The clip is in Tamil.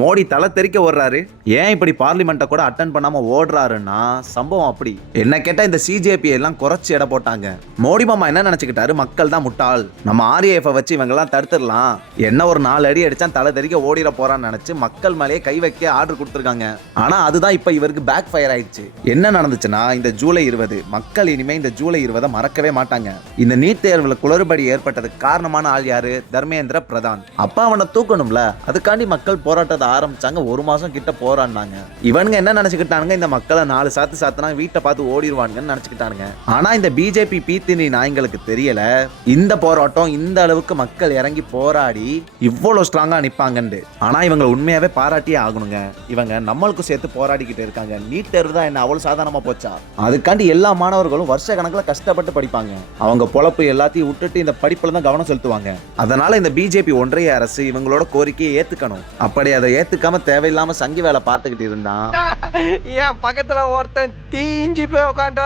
மோடி தலை தெறிக்க ஓடுறாரு. ஏன் இப்படி பார்லிமெண்ட்டை கூட அட்டன் பண்ணாம ஓடுறாருன்னா சம்பவம் அப்படி. என்ன கேட்டா இந்த சிஜேபி எல்லாம் குறைச்சு எடை போட்டாங்க. மோடி மாமா என்ன நினைச்சுக்கிட்டாரு, மக்கள் தான் முட்டாள், நம்ம ஆர்ஏஎஃப் வச்சு இவங்க எல்லாம் தடுத்துடலாம், என்ன ஒரு 4 அடி அடிச்சா தலை தெறிக்க ஓடிட போறான்னு நினைச்சு மக்கள் மேலேயே கை வைக்க ஆர்டர் கொடுத்துருக்காங்க. ஆனா அதுதான் இப்ப இவருக்கு பேக் ஃபயர் ஆயிடுச்சு. என்ன நடந்துச்சுன்னா, இந்த ஜூலை 20 மக்கள் இனிமே இந்த ஜூலை 20 மறக்கவே மாட்டாங்க. இந்த நீட் தேர்வுல குளறுபடி ஏற்பட்டதுக்கு காரணமான ஆள் யாரு? தர்மேந்திர பிரதான். அப்பா அவனை தூக்கணும்ல, அதுக்காண்டி மக்கள் போராட்டத்தை ஆரம்பிச்சாங்க. 1 மாசம் கிட்ட போராடினாங்க. இவனுங்க என்ன நினைச்சுக்கிட்டானுங்க, இந்த மக்களை 4 சாத்து சாத்துனா வீட்டை பார்த்து ஓடிடுவானுங்கன்னு நினைச்சுக்கிட்டானுங்க. ஆனா இந்த பிஜேபி பீத்தினி நாய்களுக்கு தெரியல, இந்த போராட்டம் இந்த அளவுக்கு மக்கள் இறங்கி போராடி இவ்வளவு ஸ்ட்ராங்கா நிப்பாங்கன்னு. ஆனா இவங்க உண்மையாவே பாராட்டியே ஆகணுங்க. இவங்க நம்மளுக்கும் சேர்த்து போராடிக்கிட்டு இருக்காங்க. நீட் தேர்வு தான் என்ன அவ்வளவு சாதாரணமா போச்சா? அதுக்காண்டி எல்லா மாணவர்களும் வருஷ கணக்கில் கஷ்டப்பட்டு படிப்பாங்க. அவங்க பொழப்பு எல்லாத்தையும் விட்டுட்டு இந்த படிப்புல தான் கவனம் செலுத்துவாங்க. அதனால இந்த பிஜேபி ஒன்றிய அரசு இவங்களோட கோரிக்கையை ஏத்துக்கணும். அப்படி அதை ஏத்துக்காம தேவையில்லாம சங்கி வேலை பார்த்துக்கிட்டு இருந்தா என் பக்கத்துல ஒருத்தன் தீஞ்சு போய் உட்காந்து